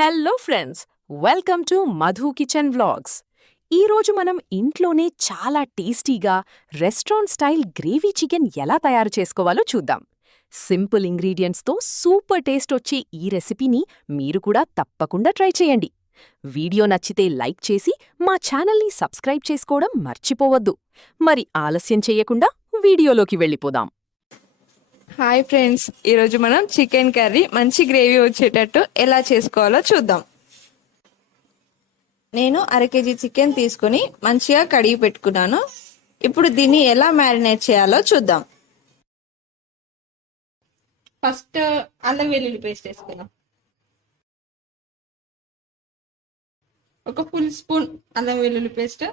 Hello friends, welcome to Madhu kitchen vlogs. ఈరోజు మనం ఇంట్లోనే చాలా టేస్టీగా రెస్టారెంట్ స్టైల్ గ్రేవీ చికెన్ ఎలా తయారు చేసుకోవాలో చూద్దాం. సింపుల్ ఇంగ్రీడియంట్స్తో సూపర్ టేస్ట్ వచ్చే ఈ రెసిపీని మీరు కూడా తప్పకుండా ట్రై చేయండి. వీడియో నచ్చితే లైక్ చేసి మా ఛానల్ని సబ్స్క్రైబ్ చేసుకోవడం మర్చిపోవద్దు. మరి ఆలస్యం చేయకుండా వీడియోలోకి వెళ్ళిపోదాం. హాయ్ ఫ్రెండ్స్, ఈరోజు మనం చికెన్ కర్రీ మంచి గ్రేవీ వచ్చేటట్టు ఎలా చేసుకోవాలో చూద్దాం. నేను అరకేజీ చికెన్ తీసుకుని మంచిగా కడిగి పెట్టుకున్నాను. ఇప్పుడు దీన్ని ఎలా మ్యారినేట్ చేయాలో చూద్దాం. ఫస్ట్ అల్లం వెల్లుల్లి పేస్ట్ వేసుకుందాం. ఒక ఫుల్ స్పూన్ అల్లం వెల్లుల్లి పేస్ట్.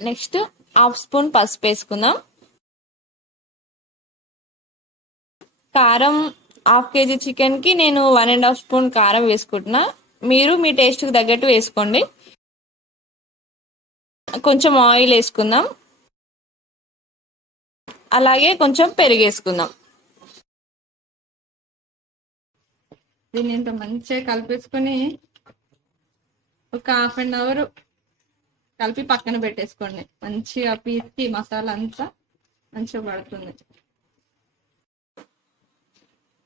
నెక్స్ట్ హాఫ్ స్పూన్ పసుపు వేసుకుందాం. కారం హాఫ్ కేజీ చికెన్కి నేను 1.5 స్పూన్ కారం వేసుకుంటున్నా. మీరు మీ టేస్ట్కి తగ్గట్టు వేసుకోండి. కొంచెం ఆయిల్ వేసుకుందాం. అలాగే కొంచెం పెరుగు వేసుకుందాం. దీన్ని ఇంత మంచిగా కలిపేసుకొని ఒక హాఫ్ అన్ అవర్ కలిపి పక్కన పెట్టేసుకోండి. మంచిగా పీస్కి మసాలా అంతా మంచిగా పడుతుంది.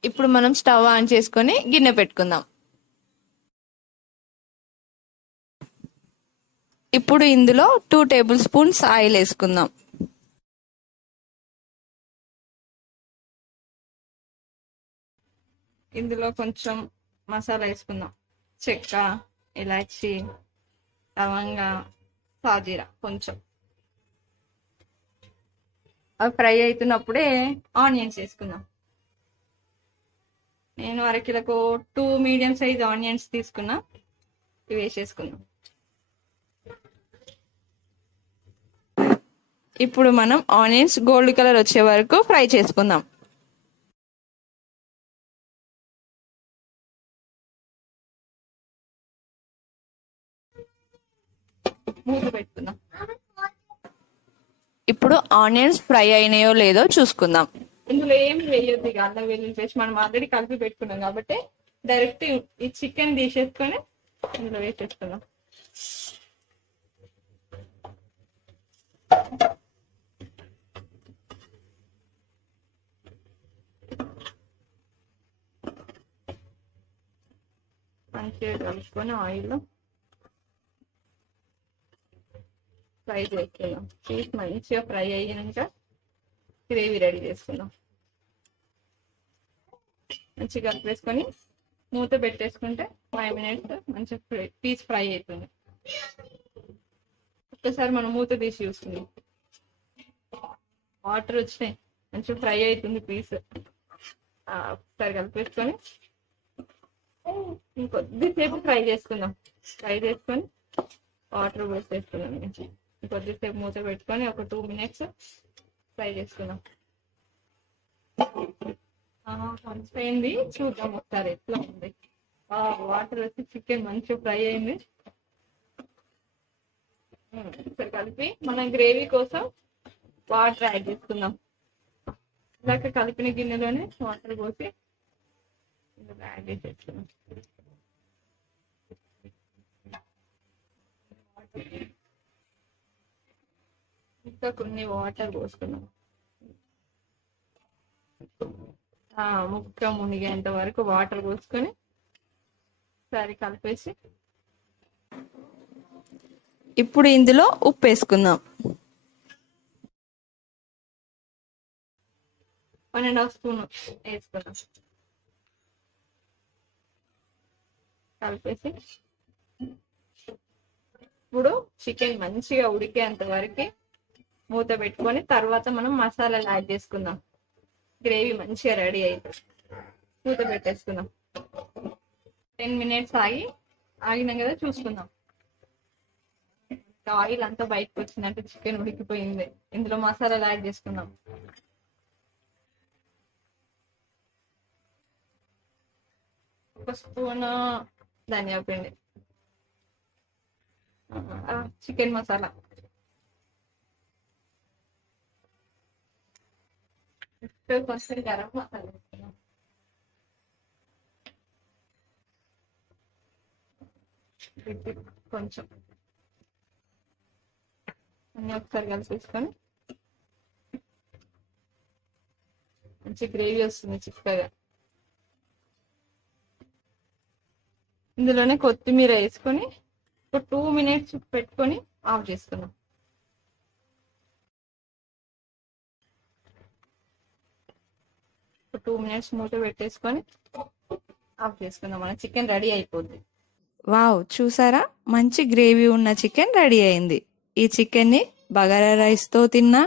ఇప్పుడు మనం స్టవ్ ఆన్ చేసుకొని గిన్నె పెట్టుకుందాం. ఇప్పుడు ఇందులో 2 టేబుల్ స్పూన్స్ ఆయిల్ వేసుకుందాం. ఇందులో కొంచెం మసాలా వేసుకుందాం. చెక్క, ఇలాచి, లవంగా, సాజీరా కొంచెం. అవి ఫ్రై అవుతున్నప్పుడే ఆనియన్స్ వేసుకుందాం. నేను అరకిలకు 2 మీడియం సైజ్ ఆనియన్స్ తీసుకున్నా. ఇవి వేసేసుకుందాం. ఇప్పుడు మనం ఆనియన్స్ గోల్డ్ కలర్ వచ్చే వరకు ఫ్రై చేసుకుందాం. మూత పెట్టుకుందాం. ఇప్పుడు ఆనియన్స్ ఫ్రై అయినాయో లేదో చూసుకుందాం. ఇందులో ఏం వేయొద్దు. ఇక అల్లం వెల్లుల్లి పేస్ట్ మనం ఆల్రెడీ కలిపి పెట్టుకున్నాం కాబట్టి డైరెక్ట్ ఈ చికెన్ తీసేసుకొని ఇందులో వేసేసుకుందాం. మంచిగా కలుపుకొని ఆయిల్లో ఫ్రై చేసుకుందాం. పీస్ మంచిగా ఫ్రై అయ్యాక గ్రేవీ రెడీ చేసుకుందాం. మంచిగా కలిపేసుకొని మూత పెట్టేసుకుంటే 5 మినిట్స్ మంచిగా పీస్ ఫ్రై అవుతుంది. ఒక్కసారి మనం మూత తీసి చూస్తుంది. వాటర్ వచ్చినాయి, మంచిగా ఫ్రై అవుతుంది పీస్. ఒకసారి కలిపేసుకొని ఇంకొద్దిసేపు ఫ్రై చేసుకుందాం. ఫ్రై చేసుకొని వాటర్ పోసేసుకుందాం. ఇంకొద్దిసేపు మూత పెట్టుకొని ఒక 2 మినిట్స్ ఫ్రై చేసుకుందాం. కలిసిపోయింది, చూద్దాం ఒకసారి ఎట్లా ఉంది. వాటర్ వచ్చి చికెన్ మంచిగా ఫ్రై అయింది. ఒకసారి కలిపి మనం గ్రేవీ కోసం వాటర్ యాడ్ చేసుకుందాం. ఇందాక కలిపిన గిన్నెలోనే వాటర్ పోసి ఇందులో యాడ్ చేసేసుకుందాం. ఇంకా కొన్ని వాటర్ పోసుకున్నాం. ముక్క మునిగేంత వరకు వాటర్ పోసుకొని సరి కలిపేసి ఇప్పుడు ఇందులో ఉప్పు వేసుకుందాం. 1.5 స్పూన్ వేసుకుందాం. కలిపేసి ఇప్పుడు చికెన్ మంచిగా ఉడికేంత వరకు మూత పెట్టుకొని తర్వాత మనం మసాలాలు యాడ్ చేసుకుందాం. గ్రేవీ మంచిగా రెడీ అవుతుంది. మూత పెట్టేసుకుందాం. 10 మినిట్స్ ఆగినాం కదా చూసుకుందాం. ఆయిల్ అంతా బయటకు వచ్చిందంటే చికెన్ ఉడికిపోయింది. ఇందులో మసాలాలు యాడ్ చేసుకుందాం. ఒక స్పూన్ ధనియా పిండి, చికెన్ మసాలా, కొంచెం గరం మసాలా వేసుకుందాం. కొంచెం అన్నీ ఒకసారి కలిపేసుకొని మంచి గ్రేవీ వస్తుంది చిక్కగా. ఇందులోనే కొత్తిమీర వేసుకొని ఒక 2 minutes పెట్టుకొని ఆఫ్ చేసుకుందాం. ఒక 2 minutes మూత పెట్టేసుకొని ఆఫ్ చేసుకుందాం. మన చికెన్ రెడీ అయిపోద్ది. వావ్, చూసారా, మంచి గ్రేవీ ఉన్న చికెన్ రెడీ అయింది. ఈ చికెన్ని బగారా రైస్తో తిన్నా,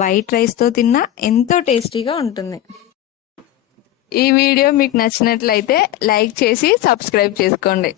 వైట్ రైస్తో తిన్నా ఎంతో టేస్టీగా ఉంటుంది. ఈ వీడియో మీకు నచ్చినట్లయితే లైక్ చేసి సబ్స్క్రైబ్ చేసుకోండి.